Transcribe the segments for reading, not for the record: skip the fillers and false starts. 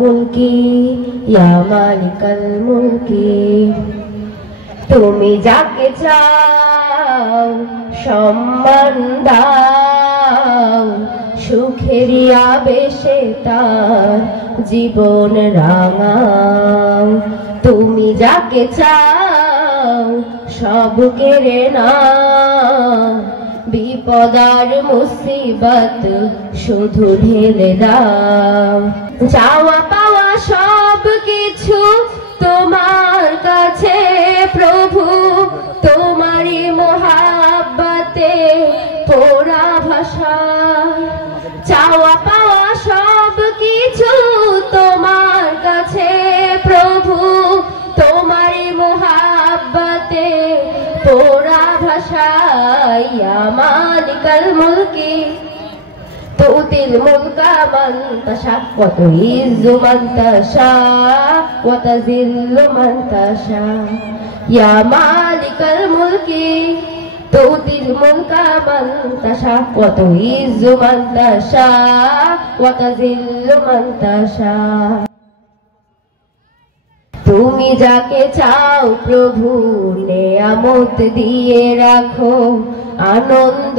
মুলকি ইয়া মালিকাল মুলকি। তুমি যাকে চাও সম্মান দাও, সুখেরই আবেশে তার জীবন রাঙাও। তুমি যাকে চাও সব কেড়ে নাও, বিপদ আর মুসিবত শুধু ঢেলে দাও। চাওয়া পাওয়া সব কিছু তোমার কাছে প্রভু, তোমারই মোহাব্বতে পোড়া ভাষা। চাওয়া পাওয়া সব কিছু তোমার কাছে প্রভু, তোমারই মোহাব্বতে পোড়া ভাষা। ইয়া মালিকাল মুলকি তুতিল মুলকা মান তাশা ওয়া তুইজ্জু মান তাশা ওয়া তাযিল্লু মান তাশা। ইয়া মালিকাল মুলকি তুতিল মুলকা মান তাশা ওয়া তুইজ্জু মান তাশা ওয়া তাযিল্লু মান তাশা। তুমি যাকে চাও প্রভু নেয়ামত দিয়ে রাখো, আনন্দ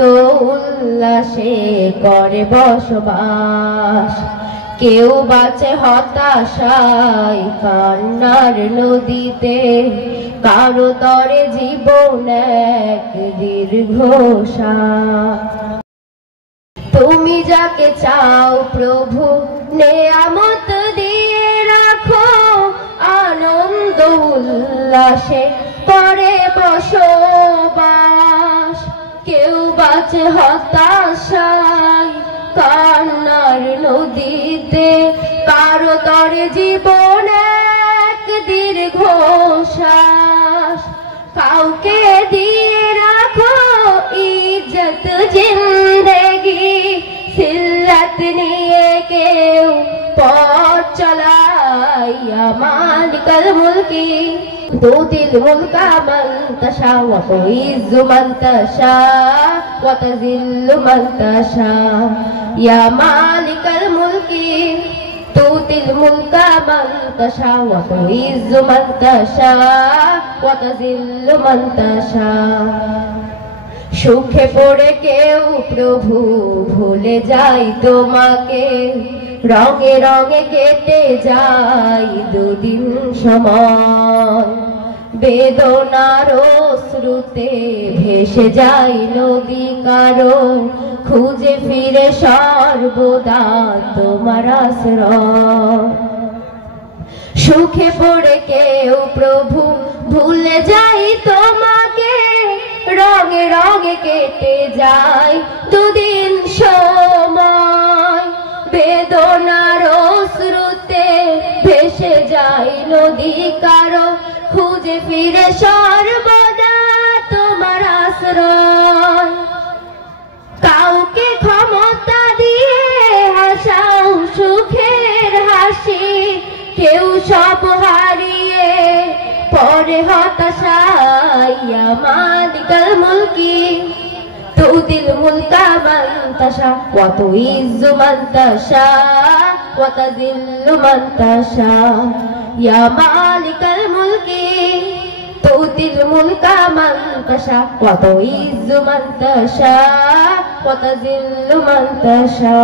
উল্লাসে করে বসবাস। কেউ বাঁচে হতাশায় কান্নার নদীতে, কারো তরে জীবন এক দীর্ঘশ্বাস। তুমি যাকে চাও প্রভু নেয়ামত দিয়ে রাখো, আনন্দ উল্লাসে করে বসবাস। কেউ বাঁচে হতাশায় কান্নার নদীতে, কারো তরে জীবন এক দীর্ঘশ্বাস। কাউকে দিয়ে রাখো ইজ্জত জিন্দেগি, সিল্লাত নিয়ে কেউ পথ চলায়। ইয়া মালিকাল মুলকি তুতিল মুলকা মান তাশা ওয়া তুইজ্জু মান তাশা ওয়া তাযিল্লু মান তাশা। ইয়া মালিকাল মুলকি তুতিল মুলকা মান তাশা ওয়া তুইজ্জু মান তাশা ওয়া তাযিল্লু মান তাশা। সুখে পড়ে কেউ প্রভু ভুলে যায় তোমাকে, রঙে রঙে কেটে যায় দুদিন সময়। বেদনার অশ্রুতে ভেসে যায় নদী কারো, খুঁজে ফিরে সর্বদা তোমার আশ্রয়। সুখে পড়ে কেউ প্রভু ভুলে যায় তোমাকে, রঙে রঙে কেটে যায় দুদিন সময়। বেদনার অশ্রুতে ভেসে যায় নদী কারো, খুঁজে ফিরে সর্বদা তোমার আশ্রয়। কাউকে ক্ষমতা দিয়ে হাসাও সুখের হাসি, কেউ সব হারিয়ে পরে হতাশায়। ইয়া মালিকাল মুলকি তুতিল মুলকা মান তাশা ওয়া তুইজ্জু মান তাশা ওয়া তাযিল্লু মান তাশা। ইয়া মালিকাল মুলকি তুতিল মুলকা মান তাশা ওয়া তুইজ্জু মান তাশা ওয়া তাযিল্লু মান তাশা।